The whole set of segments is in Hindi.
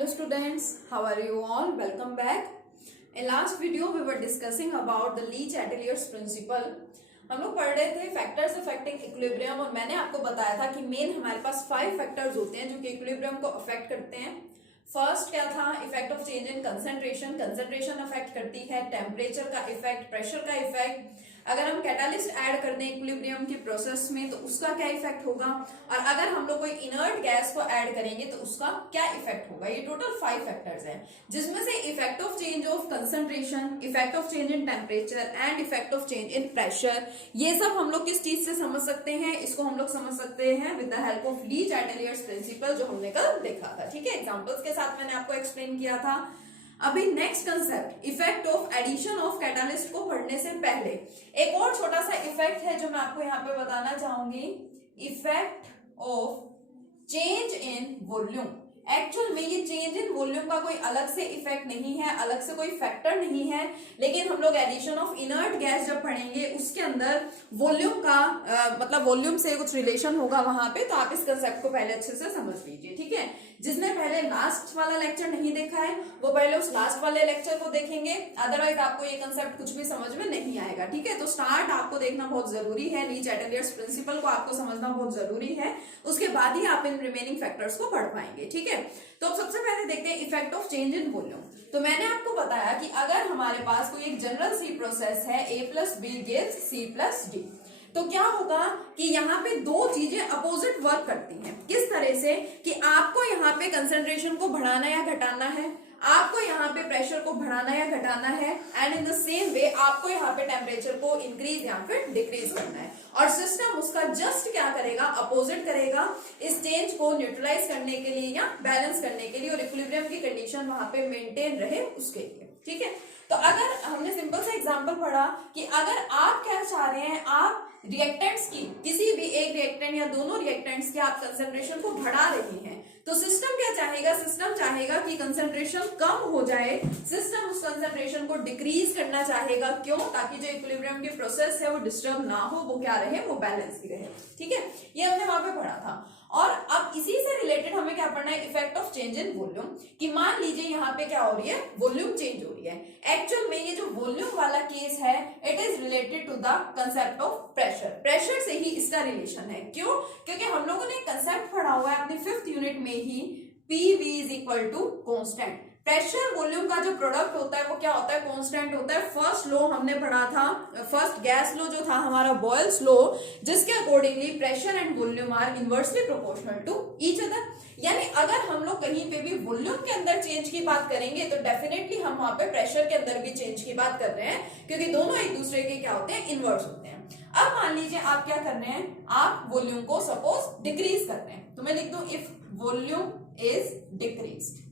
Hello students, how are you all? Welcome back. In last video we were discussing about the Lee-Chatelier's principle. हम लोग पढ़ रहे थे फैक्टर्स अफेक्टिंग इक्विलिब्रियम और मैंने आपको बताया था कि मेन हमारे पास 5 फैक्टर्स होते हैं जो कि इक्विलिब्रियम को अफेक्ट करते हैं. फर्स्ट क्या था? Effect of change in concentration. Concentration affect करती है. टेम्परेचर का इफेक्ट, प्रेशर का इफेक्ट. अगर हम कैटालिस्ट ऐड कर दें इक्विलिब्रियम की प्रोसेस में तो उसका क्या इफेक्ट होगा, और अगर हम लोग कोई इनर्ट गैस को ऐड करेंगे तो उसका क्या इफेक्ट होगा. ये टोटल 5 फैक्टर्स हैं जिसमें से effect of change of concentration, effect of change in temperature and effect of change in pressure, ये सब हम लोग किस चीज से समझ सकते हैं? इसको हम लोग समझ सकते हैं with the help of Le Chatelier's principle जो हमने कल देखा था. ठीक है, एग्जांपल्स के साथ मैंने आपको एक्सप्लेन किया था. अभी next concept effect of addition of catalyst को पढ़ने से पहले एक और छोटा सा इफेक्ट है जो मैं आपको यहाँ पे बताना चाहूंगी. Effect of change in volume. Actual में ये चेंज इन वॉल्यूम का कोई अलग से इफेक्ट नहीं है, अलग से कोई फैक्टर नहीं है, लेकिन हम लोग एडिशन ऑफ इनर्ट गैस जब पढ़ेंगे उसके अंदर वॉल्यूम का मतलब वॉल्यूम से कुछ रिलेशन होगा वहां पे. तो आप इस कंसेप्ट को पहले अच्छे से समझ लीजिए. ठीक है, जिसने पहले लास्ट वाला लेक्चर नहीं देखा है वो पहले उस लास्ट वाले लेक्चर को देखेंगे, अदरवाइज आपको ये कंसेप्ट कुछ भी समझ में नहीं आएगा. ठीक है, तो स्टार्ट आपको देखना बहुत जरूरी है. ली-चैटेलियर्स प्रिंसिपल को आपको समझना बहुत जरूरी है, उसके बाद ही आप इन रिमेनिंग फैक्टर्स को पढ़ पाएंगे. ठीक है, तो अब सबसे पहले देखते हैं effect of change in volume. तो मैंने आपको बताया कि अगर हमारे पास कोई एक जनरल सी प्रोसेस है A plus B gives C plus D, तो क्या होगा कि यहाँ पे दो चीजें अपोजिट वर्क करती हैं. किस तरह से कि आपको यहाँ पे कंसंट्रेशन को बढ़ाना या घटाना है, आपको यहाँ पे प्रेशर को बढ़ाना या घटाना है, and in the same way आपको यहाँ पे टेम्परेचर को इंक्रीज या फिर डिक्रीज करना है. और सिस्टम उसका जस्ट क्या करेगा? अपोजिट करेगा, इस चेंज को न्यूट्रलाइज करने के लिए या बैलेंस करने के लिए और इक्विलिब्रियम की कंडीशन वहां पे मेंटेन रहे उसके लिए. ठीक है, तो अगर हमने सिंपल सा एग्जांपल पढ़ा कि अगर आप क्या चाह रहे हैं, आप रिएक्टेंट्स की किसी भी एक रिएक्टेंट या दोनों रिएक्टेंट्स की आप कंसंट्रेशन को बढ़ा रही हैं, तो सिस्टम क्या चाहेगा? सिस्टम चाहेगा कि कंसंट्रेशन कम हो जाए, सिस्टम उस कंसंट्रेशन को डिक्रीज करना चाहेगा. क्यों? ताकि जो इक्विलिब्रियम की प्रोसेस है वो डिस्टर्ब ना हो, वो क्या रहे, वो बैलेंस भी रहे. ठीक है, ये हमने वहां पे पढ़ा था. और अब इसी से रिलेटेड हमें क्या पढ़ना है? Effect of change in volume. कि मान लीजिए यहाँ पे क्या हो रही है? वॉल्यूम चेंज हो रही है. एक्चुअल में ये जो वॉल्यूम वाला केस है it is related to the concept of pressure. Pressure से ही इसका रिलेशन है. क्यों? क्योंकि हम लोगों ने कंसेप्ट पढ़ा हुआ है अपनी 5th यूनिट में ही, PV is equal to constant. Pressure volume का जो प्रोडक्ट होता है वो क्या होता है? कांस्टेंट होता है. फर्स्ट लॉ हमने पढ़ा था, फर्स्ट गैस लॉ जो था हमारा बॉयल्स लॉ, जिसके accordingly pressure and volume are inversely proportional to each other. यानी अगर हम लोग कहीं पे भी वॉल्यूम के अंदर चेंज की बात करेंगे तो डेफिनेटली हम वहां पे प्रेशर के अंदर भी चेंज की बात कर रहे हैं, क्योंकि दोनों एक दूसरे के क्या होते हैं? इनवर्स होते हैं. अब मान लीजिए आप क्या कर रहे हैं? आप वॉल्यूम को सपोज डिक्रीज कर रहे हैं, तो मैं लिख दूं इफ वॉल्यूम इज डिक्रीज्ड.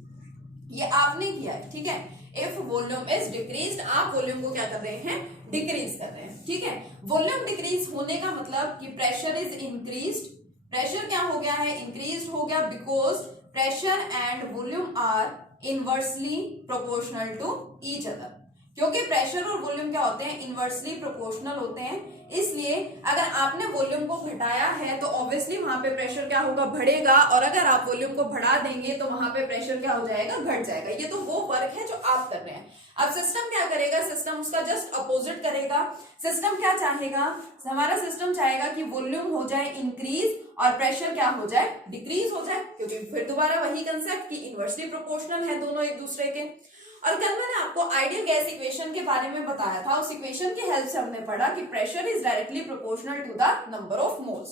ये आपने किया है. ठीक है, इफ वॉल्यूम इज डिक्रीज्ड, आप वॉल्यूम को क्या कर रहे हैं? डिक्रीज कर रहे हैं. ठीक है, वॉल्यूम डिक्रीज होने का मतलब कि प्रेशर इज इंक्रीज्ड. प्रेशर क्या हो गया है? इंक्रीज हो गया, because pressure and volume are inversely proportional to each other. क्योंकि प्रेशर और वॉल्यूम क्या होते हैं? इनवर्सली प्रोपोर्शनल होते हैं. इसलिए अगर आपने वॉल्यूम को घटाया है तो ऑब्वियसली वहां पे प्रेशर क्या होगा? बढ़ेगा. और अगर आप वॉल्यूम को बढ़ा देंगे तो वहां पे प्रेशर क्या हो जाएगा? घट जाएगा. ये तो वो वर्क है जो आप कर रहे हैं. अब सिस्टम क्या करेगा? सिस्टम उसका जस्ट अपोजिट करेगा. सिस्टम क्या चाहेगा? हमारा सिस्टम चाहेगा कि वॉल्यूम हो जाए इंक्रीज और प्रेशर क्या हो जाए? डिक्रीज हो जाए. क्योंकि फिर दोबारा वही कंसेप्ट कि इनवर्सली प्रोपोर्शनल है दोनों एक दूसरे के. और कल मैंने आपको आइडियल गैस इक्वेशन के बारे में बताया था. उस इक्वेशन की हेल्प से हमने पढ़ा कि pressure is directly proportional to the number of moles.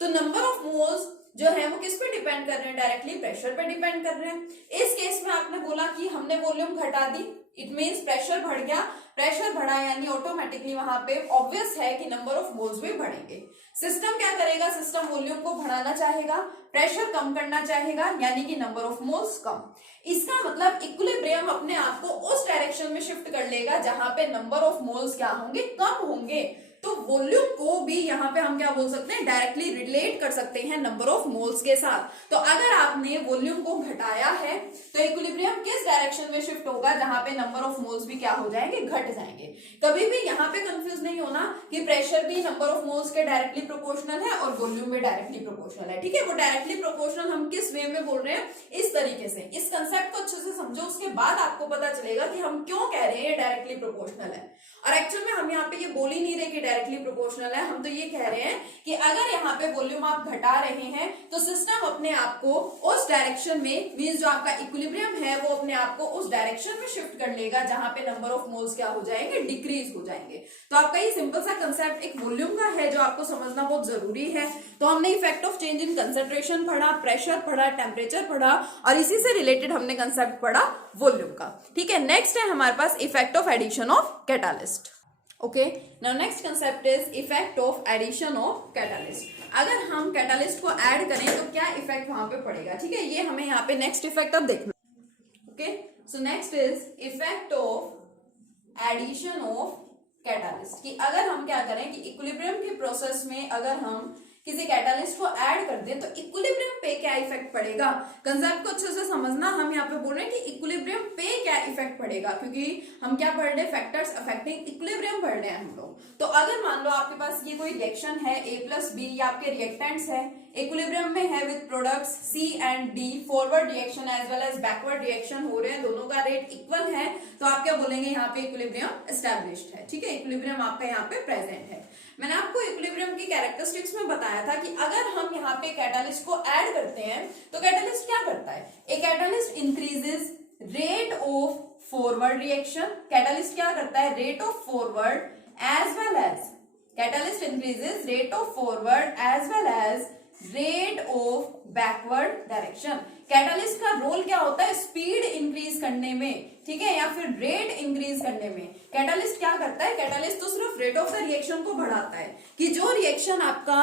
तो नंबर ऑफ मोल्स जो है वो किस पे डिपेंड कर रहे हैं? डायरेक्टली प्रेशर पे डिपेंड कर रहे हैं. इस केस में आपने बोला कि हमने वॉल्यूम घटा दी, इट मीन्स प्रेशर बढ़ गया. प्रेशर बढ़ा यानी ऑटोमेटिकली वहां पे ऑब्वियस है कि नंबर ऑफ मोल्स भी बढ़ेंगे. सिस्टम क्या करेगा? सिस्टम वॉल्यूम को बढ़ाना चाहेगा, प्रेशर कम करना चाहेगा, यानी कि नंबर ऑफ मोल्स कम. इसका मतलब इक्विलिब्रियम अपने आप को उस डायरेक्शन में शिफ्ट कर लेगा जहां पे नंबर ऑफ मोल्स क्या होंगे? कम होंगे. तो वॉल्यूम को भी यहाँ पे हम क्या बोल सकते हैं? डायरेक्टली रिलेट कर सकते हैं नंबर ऑफ मोल्स के साथ. तो अगर आपने वॉल्यूम को घटाया है तो इक्विलिब्रियम किस डायरेक्शन में शिफ्ट होगा? जहां पे नंबर ऑफ मोल्स भी क्या हो जाएंगे? घट जाएंगे. कभी भी यहाँ पे कंफ्यूज नहीं होना कि प्रेशर भी नंबर ऑफ मोल्स के डायरेक्टली प्रोपोर्शनल है और वॉल्यूम भी डायरेक्टली प्रोपोर्शनल है. ठीक है, वो डायरेक्टली प्रोपोर्शनल हम किस वे में बोल रहे हैं? इस तरीके से इस कंसेप्ट को अच्छे से समझो, उसके बाद आपको पता चलेगा कि हम क्यों कह रहे हैं ये डायरेक्टली प्रोपोर्शनल है। और एक्चुअल में हम यहाँ पे ये बोल ही नहीं रहे कि डायरेक्टली प्रोपोर्शनल है, हम तो ये कह रहे हैं कि अगर यहाँ पे वॉल्यूम आप घटा रहे हैं तो सिस्टम अपने आप को उस डायरेक्शन में, मींस जो आपका इक्विलिब्रियम है वो अपने आप को उस डायरेक्शन में शिफ्ट कर लेगा जहां पे नंबर ऑफ मोल्स क्या हो जाएंगे, डिक्रीज हो जाएंगे। तो आपका ये सिंपल सा कंसेप्ट एक वॉल्यूम का है जो आपको समझना बहुत जरूरी है। तो हमने effect of change in concentration पढ़ा, प्रेशर पढ़ा, टेम्परेचर पढ़ा और इसी से रिलेटेड हमने कंसेप्ट पढ़ा वॉल्यूम का। ठीक है, नेक्स्ट है हमारे पास effect of addition of catalyst. Okay, now next concept is effect of addition of catalyst. अगर हम कैटालिस्ट को ऐड करें तो क्या इफेक्ट वहां पे पड़ेगा। ठीक है, ये हमें यहाँ पे नेक्स्ट इफेक्ट अब देखना। Okay, so next is effect of addition of catalyst. कि अगर हम क्या करें कि इक्विलिब्रियम के प्रोसेस में अगर हम किसी कैटालिस्ट को ऐड कर दें तो इक्विलिब्रियम पे क्या इफेक्ट पड़ेगा। कंसेप्ट को अच्छे से समझना, हम यहाँ पे बोल रहे हैं कि इक्विलिब्रियम पे क्या इफेक्ट पड़ेगा, क्योंकि हम क्या पढ़ रहे हैं, फैक्टर्स अफेक्टिंग इक्विलिब्रियम पढ़ रहे हैं हम लोग। तो अगर मान लो आपके पास ये कोई रिएक्शन है A+B, ये आपके रिएक्टेंट्स है, इक्विलिब्रियम में है with products C and D, forward reaction as well as backward reaction हो रहे हैं, दोनों का रेट इक्वल है, तो आप क्या बोलेंगे, यहाँ पे इक्विलिब्रियम एस्टैब्लिश्ड है। ठीक है, इक्विलिब्रियम आपका यहाँ पे प्रेजेंट है। मैंने आपको इक्विलिब्रियम की कैरेक्टरिस्टिक्स में बताया था कि अगर हम यहाँ पे कैटालिस्ट को ऐड करते हैं तो कैटालिस्ट क्या करता है, a catalyst increases rate of forward reaction. Catalyst क्या करता है, rate of forward as well as, catalyst increases rate of forward as well as rate of backward direction. Catalyst का रोल क्या होता है, स्पीड इंक्रीज करने में, ठीक है, या फिर रेट इंक्रीज करने में। कैटालिस्ट क्या करता है, कैटालिस्ट तो सिर्फ रेट ऑफ द रिएक्शन को बढ़ाता है कि जो रिएक्शन आपका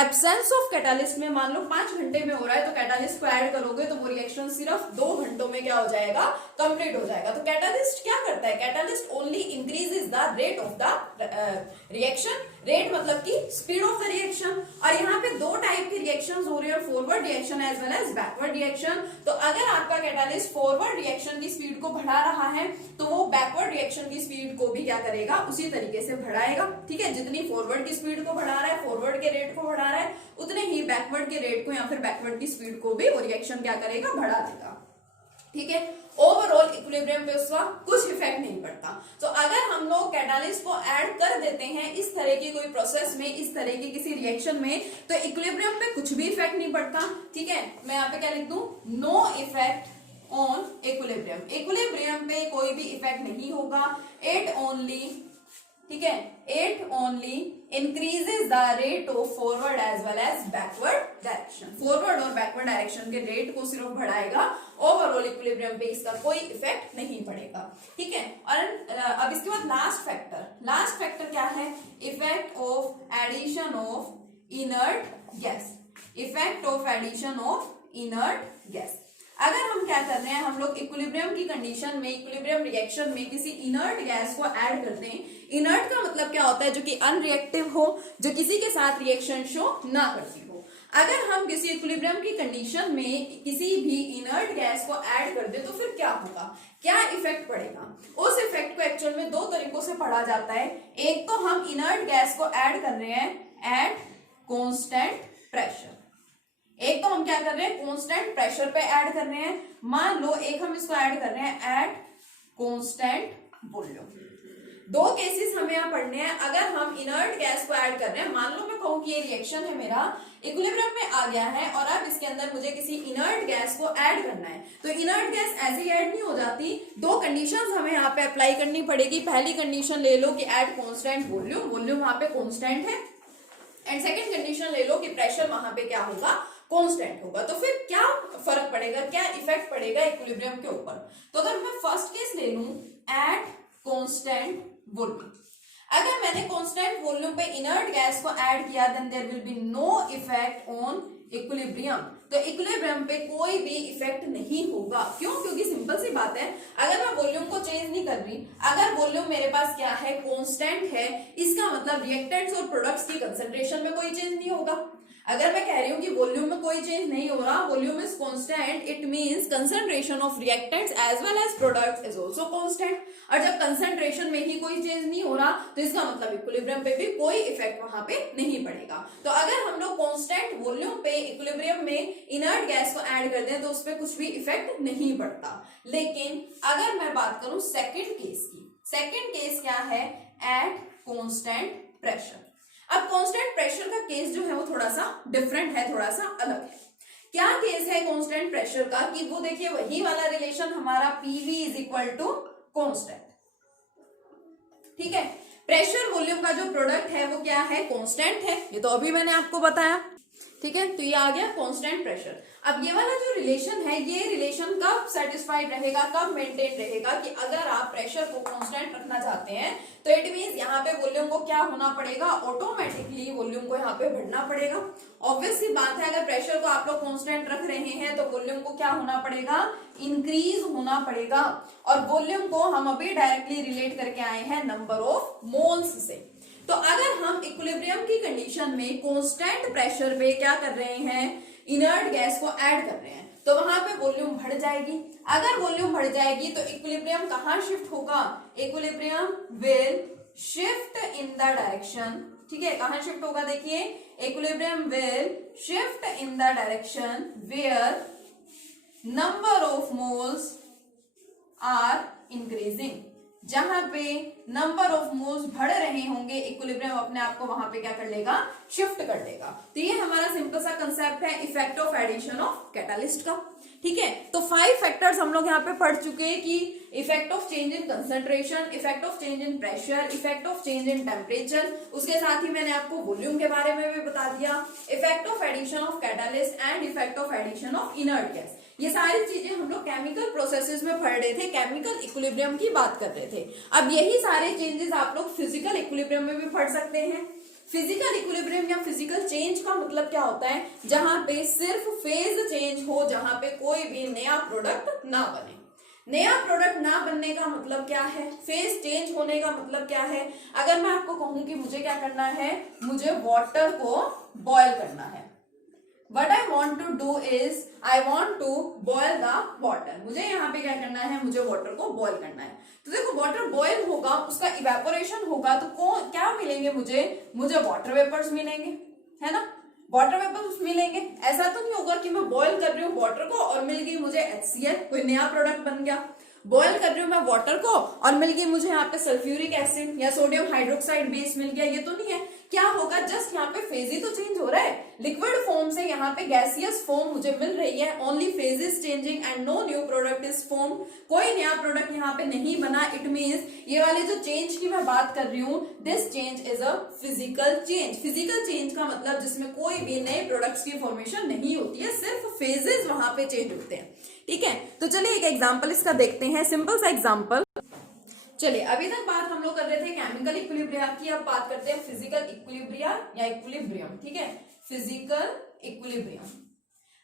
एब्सेंस ऑफ कैटालिस्ट में मान लो 5 घंटे में हो रहा है तो कैटालिस्ट को ऐड करोगे तो वो रिएक्शन सिर्फ 2 घंटों में क्या हो जाएगा, कंप्लीट हो जाएगा। तो कैटालिस्ट क्या करता है, catalyst only increases the rate of the reaction, rate मतलब की स्पीड ऑफ द रिएक्शन। और यहाँ पे 2 टाइप के रिएक्शन हो रहे हैं, forward reaction as well as backward reaction. तो अगर आपका कैटालिस्ट फॉरवर्ड रिएक्शन की स्पीड को बढ़ा रहा है तो वो बैकवर्ड रिएक्शन की स्पीड को भी क्या करेगा, उसी तरीके से बढ़ाएगा। ठीक है, जितनी फॉरवर्ड की स्पीड को बढ़ा रहा है, फॉरवर्ड के रेट को बढ़ा रहा है, उतने ही बैकवर्ड के रेट को या फिर बैकवर्ड की स्पीड को भी वो रिएक्शन क्या करेगा, बढ़ा देगा। ठीक है, ओवरऑल इक्विलिब्रियम पे उसका कुछ इफेक्ट नहीं पड़ता। तो अगर हम लोग कैटालिस्ट को ऐड कर देते हैं इस तरह की कोई प्रोसेस में, इस तरह की किसी रिएक्शन में, तो इक्विलिब्रियम पे कुछ भी इफेक्ट नहीं पड़ता। ठीक है, मैं यहाँ पे क्या लिख दूं, no effect on equilibrium. Equilibrium पे कोई भी इफेक्ट नहीं होगा। इट ओनली, ठीक है, it only increases the rate of forward as well as backward direction. Forward और बैकवर्ड डायरेक्शन के रेट को सिर्फ बढ़ाएगा, ओवरऑल इक्विलिब्रियम पे इसका कोई इफेक्ट नहीं पड़ेगा। ठीक है, और अब इसके बाद लास्ट फैक्टर क्या है, effect of addition of inert gas. Effect of addition of inert gas. अगर हम क्या कर रहे हैं, हम लोग इक्विलिब्रियम की कंडीशन में, इक्विलिब्रियम रिएक्शन में किसी इनर्ट गैस को ऐड करते हैं। इनर्ट का मतलब क्या होता है, जो कि अनरिएक्टिव हो, जो किसी के साथ रिएक्शन शो ना करती हो। अगर हम किसी इक्विलिब्रियम की कंडीशन में किसी भी इनर्ट गैस को ऐड कर दे तो फिर क्या होगा, क्या इफेक्ट पड़ेगा। उस इफेक्ट को एक्चुअल में 2 तरीकों से पढ़ा जाता है। एक तो हम इनर्ट गैस को ऐड कर रहे हैं एट कांस्टेंट प्रेशर, एक तो हम क्या कर रहे हैं, कांस्टेंट प्रेशर पे ऐड कर रहे हैं। मान लो एक हम इसको ऐड कर रहे हैं एट कांस्टेंट वॉल्यूम। 2 केसेस हमें यहाँ पढ़ने हैं। अगर हम इनर्ट गैस को ऐड कर रहे हैं, मान लो मैं कहूँ कि ये रिएक्शन है मेरा इक्विलिब्रियम में आ गया है और अब इसके अंदर मुझे किसी इनर्ट गैस को ऐड करना है, तो इनर्ट गैस ऐसे ही ऐड नहीं हो जाती। 2 कंडीशंस हमें यहाँ पे अप्लाई करनी पड़ेगी। पहली कंडीशन ले लो कि एट कांस्टेंट वॉल्यूम, वॉल्यूम वहां पे कांस्टेंट है, एंड सेकंड कंडीशन ले लो कि प्रेशर वहां पे क्या होगा, कांस्टेंट होगा। तो फिर क्या फर्क पड़ेगा, क्या इफेक्ट पड़ेगा इक्विलिब्रियम के ऊपर। तो अगर मैं फर्स्ट केस ले लूं एट कांस्टेंट वॉल्यूम, अगर मैंने कांस्टेंट वॉल्यूम पे इनर्ट गैस को ऐड किया then there will be no effect on equilibrium. तो इक्विलिब्रियम पे कोई भी इफेक्ट नहीं होगा। क्यों, क्योंकि सिंपल सी बात है, अगर मैं वॉल्यूम को चेंज नहीं कर रही, अगर वॉल्यूम मेरे पास क्या है, कांस्टेंट है, इसका मतलब रिएक्टेंट्स और प्रोडक्ट्स की कंसंट्रेशन में कोई चेंज नहीं होगा। अगर मैं कह रही हूँ कि वॉल्यूम में कोई चेंज नहीं हो रहा, volume is constant, it means concentration of reactants as well as products is also constant. और जब कंसंट्रेशन में ही कोई चेंज नहीं हो रहा तो इसका मतलब इक्विलिब्रियम पे भी कोई इफेक्ट वहां पे नहीं पड़ेगा। तो अगर हम लोग कांस्टेंट वॉल्यूम पे इक्विलिब्रियम में इनर्ट गैस को ऐड कर दें तो उस पर कुछ भी इफेक्ट नहीं पड़ता। लेकिन अगर मैं बात करूं सेकेंड केस की, सेकेंड केस क्या है, एट कांस्टेंट प्रेशर। अब कांस्टेंट प्रेशर का केस जो है वो थोड़ा सा डिफरेंट है, थोड़ा सा अलग है। क्या केस है कांस्टेंट प्रेशर का कि वो देखिए वही वाला रिलेशन हमारा PV is equal to constant, ठीक है। प्रेशर वॉल्यूम का जो प्रोडक्ट है वो क्या है, कांस्टेंट है, ये तो अभी मैंने आपको बताया, ठीक है। तो ये आ गया कांस्टेंट प्रेशर। अब ये वाला जो रिलेशन है, ये रिलेशन कब सेटिस्फाइड रहेगा, कब मेंटेन रहेगा कि अगर आप प्रेशर को कांस्टेंट रखना चाहते हैं तो इट मींस यहाँ पे वॉल्यूम को क्या होना पड़ेगा, ऑटोमेटिकली वॉल्यूम को यहाँ पे बढ़ना पड़ेगा। ऑब्वियस सी बात है, अगर प्रेशर को आप लोग कांस्टेंट रख रहे हैं तो वॉल्यूम को क्या होना पड़ेगा, इंक्रीज होना पड़ेगा। और वॉल्यूम को हम अभी डायरेक्टली रिलेट करके आए हैं नंबर ऑफ मोल्स से। तो अगर हम इक्विलिब्रियम की कंडीशन में कांस्टेंट प्रेशर पे क्या कर रहे हैं, इनर्ट गैस को ऐड कर रहे हैं, तो वहां पे वॉल्यूम बढ़ जाएगी। अगर वॉल्यूम बढ़ जाएगी तो इक्विलिब्रियम कहां शिफ्ट होगा, equilibrium will shift in the direction, ठीक है। कहां शिफ्ट होगा, देखिए equilibrium will shift in the direction where number of moles are increasing. जहां पे नंबर ऑफ मोल्स बढ़ रहे होंगे इक्विलिब्रियम अपने आप को वहां पे क्या कर लेगा, शिफ्ट कर लेगा। तो ये हमारा सिंपल सा कंसेप्ट है effect of addition of catalyst का, ठीक है। तो 5 फैक्टर्स हम लोग यहाँ पे पढ़ चुके हैं कि effect of change in concentration, effect of change in pressure, effect of change in temperature, उसके साथ ही मैंने आपको वॉल्यूम के बारे में भी बता दिया, effect of addition of catalyst and effect of addition of inert gas. ये सारी चीजें हम लोग केमिकल प्रोसेसेस में पढ़ रहे थे, केमिकल इक्विलिब्रियम की बात कर रहे थे। अब यही सारे चेंजेस आप लोग फिजिकल इक्विलिब्रियम में भी पढ़ सकते हैं। फिजिकल इक्विलिब्रियम या फिजिकल चेंज का मतलब क्या होता है, जहां पे सिर्फ फेज चेंज हो, जहां पे कोई भी नया प्रोडक्ट ना बने। नया प्रोडक्ट ना बनने का मतलब क्या है, फेज चेंज होने का मतलब क्या है। अगर मैं आपको कहूं कि मुझे क्या करना है, मुझे वाटर को बॉयल करना है, What I want to do is I want to boil the water। मुझे यहाँ पे क्या करना है, मुझे वाटर को बॉयल करना है। तो देखो वाटर बॉयल होगा, उसका इवेपोरेशन होगा तो क्या मिलेंगे मुझे वाटर वेपर्स मिलेंगे, है ना, वाटर वेपर्स मिलेंगे। ऐसा तो नहीं होगा कि मैं बॉयल कर रही हूँ वाटर को और मिल गई मुझे HCl, कोई नया प्रोडक्ट बन गया। बॉयल कर रही हूँ मैं वाटर को और मिल गई मुझे यहाँ पे सल्फ्यूरिक एसिड या सोडियम हाइड्रोक्साइड बेस मिल गया, ये तो नहीं है। क्या होगा, जस्ट यहाँ पे फेज ही तो चेंज हो रहा है, लिक्विड फॉर्म से यहाँ पे गैसियस फॉर्म मुझे मिल रही है। Only phase is changing and no new product is form. कोई नया प्रोडक्ट यहाँ पे नहीं बना। इट मींस ये वाले जो चेंज की मैं बात कर रही हूँ, this change is a physical change. Physical change का मतलब जिसमें कोई भी नए प्रोडक्ट्स की फॉर्मेशन नहीं होती है, सिर्फ फेजेस वहां पे चेंज होते हैं, ठीक है। तो चलिए एक एग्जाम्पल इसका देखते हैं, सिंपल सा एग्जाम्पल। चलिए अभी तक बात हम लोग कर रहे थे केमिकल इक्विलिब्रिया की, अब बात करते हैं फिजिकल इक्विलिब्रिया या इक्विलिब्रियम, ठीक है, फिजिकल इक्विलिब्रियम।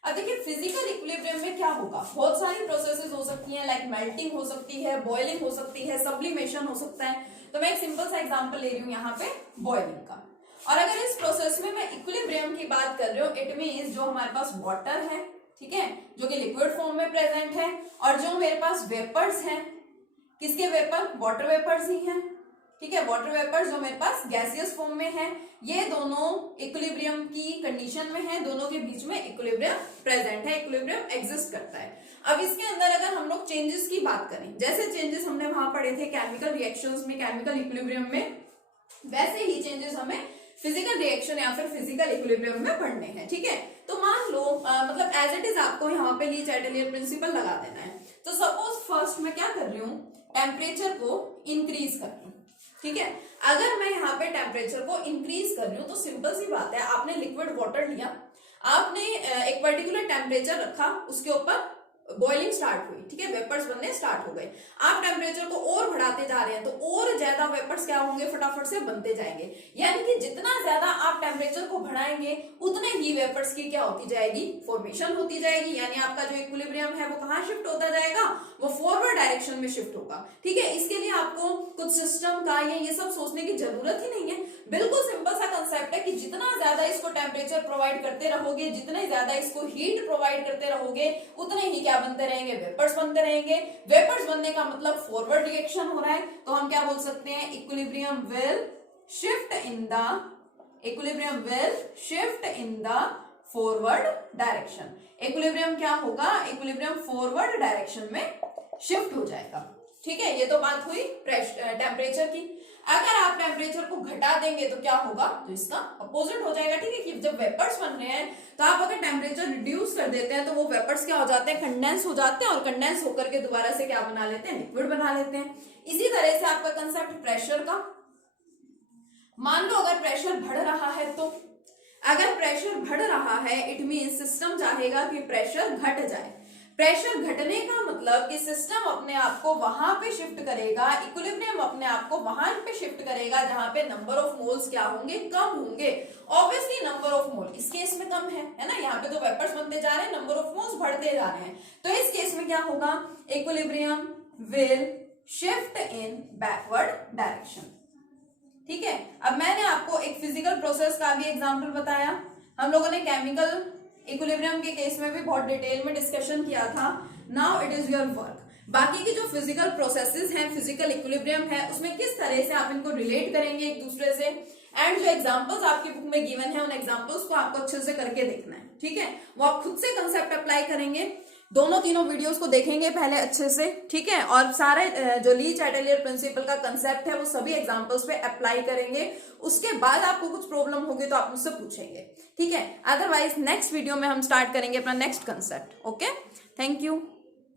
अब देखिए फिजिकल इक्विलिब्रियम में क्या होगा, बहुत सारी प्रोसेसेस हो सकती हैं, लाइक मेल्टिंग हो सकती है, बॉइलिंग हो सकती है, सब्लिमेशन हो सकता है। तो मैं एक सिंपल सा एग्जांपल ले रही हूँ यहाँ पे बॉइलिंग का। और अगर इस प्रोसेस में मैं इक्विलिब्रियम की बात कर रही हूँ, इट मींस जो हमारे पास वाटर है, ठीक है, जो कि लिक्विड फॉर्म में प्रेजेंट है, और जो मेरे पास वेपर्स हैं, किसके वेपर, वाटर वेपर्स ही हैं, ठीक है। वाटर वेपर्स जो मेरे पास गैसियस फॉर्म में है, ये दोनों इक्विलिब्रियम की कंडीशन में है, दोनों के बीच में इक्विलिब्रियम प्रेजेंट है, इक्विलिब्रियम एग्जिस्ट करता है। अब इसके अंदर अगर हम लोग चेंजेस की बात करें, जैसे चेंजेस हमने वहां पढ़े थे केमिकल रिएक्शंस में, केमिकल इक्विलिब्रियम में, वैसे ही चेंजेस हमें फिजिकल रिएक्शन या फिर फिजिकल इक्विलिब्रियम में पढ़ने हैं, ठीक है। तो मान लो मतलब एज इट इज आपको यहाँ पे ली चैटेलियर प्रिंसिपल लगा देना है। तो सपोज फर्स्ट मैं क्या कर रही हूँ, टेम्परेचर को इंक्रीज कर रही हूँ, ठीक है। अगर मैं यहाँ पे टेम्परेचर को इंक्रीज कर रही हूँ तो सिंपल सी बात है, आपने लिक्विड वाटर लिया, आपने एक पर्टिकुलर टेम्परेचर रखा, उसके ऊपर बॉइलिंग स्टार्ट हुई, ठीक है, वेपर्स बनने स्टार्ट हो गए, आप टेम्परेचर को और बढ़ाते जा रहे हैं तो और ज्यादा वेपर्स क्या होंगे, फटाफट से बनते जाएंगे। यानी कि जितना ज्यादा आप टेम्परेचर को बढ़ाएंगे उतने ही वेपर्स की क्या होती जाएगी, फॉर्मेशन होती जाएगी। यानी आपका जो इक्विलिब्रियम है वो कहाँ शिफ्ट होता जाएगा, वो फॉरवर्ड डायरेक्शन में शिफ्ट होगा, ठीक है। इसके लिए आपको कुछ सिस्टम का या ये सब सोचने की जरूरत ही नहीं है, बिल्कुल सिंपल सा कंसेप्ट है कि जितना ज्यादा इसको टेम्परेचर प्रोवाइड करते रहोगे, जितने ज्यादा इसको हीट प्रोवाइड करते रहोगे, उतने ही क्या बनते रहेंगे, वेपर्स बनते रहेंगे। वेपर्स बनने का मतलब फॉरवर्ड रिएक्शन हो रहा है, तो हम क्या बोल सकते हैं, equilibrium will shift in the forward direction. Equilibrium क्या होगा, इक्विलिब्रियम फॉरवर्ड डायरेक्शन में शिफ्ट हो जाएगा, ठीक है। ये तो बात हुई टेम्परेचर की। अगर आप टेम्परेचर को घटा देंगे तो क्या होगा, तो इसका अपोजिट हो जाएगा, ठीक है। कि जब वेपर्स बन रहे हैं तो आप अगर टेम्परेचर रिड्यूस कर देते हैं तो वो वेपर्स क्या हो जाते हैं, कंडेंस हो जाते हैं, और कंडेंस होकर के दोबारा से क्या बना लेते हैं, लिक्विड बना लेते हैं। इसी तरह से आपका कंसेप्ट प्रेशर का, मान लो अगर प्रेशर बढ़ रहा है, तो अगर प्रेशर बढ़ रहा है इट मीन सिस्टम चाहेगा कि प्रेशर घट जाए। प्रेशर घटने का मतलब कि सिस्टम अपने आप को वहां पे शिफ्ट करेगा, इक्विलिब्रियम अपने आप को वहां पे शिफ्ट करेगा जहां पे नंबर ऑफ मोल्स क्या होंगे, कम होंगे। ऑब्वियसली नंबर ऑफ मोल इस केस में कम है ना, यहाँ पे तो वेपर्स बनते जा रहे हैं, नंबर ऑफ मोल्स बढ़ते जा रहे हैं, तो इस केस में क्या होगा, equilibrium will shift in backward direction, ठीक है। अब मैंने आपको एक फिजिकल प्रोसेस का भी एग्जांपल बताया, हम लोगों ने केमिकल इक्विलिब्रियम के केस में भी बहुत डिटेल में डिस्कशन किया था। Now it is your work. बाकी की जो फिजिकल प्रोसेसेस हैं, फिजिकल इक्विलिब्रियम है, उसमें किस तरह से आप इनको रिलेट करेंगे एक दूसरे से, एंड जो एग्जांपल्स आपकी बुक में गिवन है उन एग्जांपल्स को आपको अच्छे से करके देखना है, ठीक है। वो आप खुद से कंसेप्ट अप्लाई करेंगे, दोनों तीनों वीडियोस को देखेंगे पहले अच्छे से, ठीक है, और सारे जो लीच एटेलियर प्रिंसिपल का कंसेप्ट है वो सभी एग्जांपल्स पे अप्लाई करेंगे। उसके बाद आपको कुछ प्रॉब्लम होगी तो आप मुझसे पूछेंगे, ठीक है। अदरवाइज नेक्स्ट वीडियो में हम स्टार्ट करेंगे अपना next concept. Okay, thank you.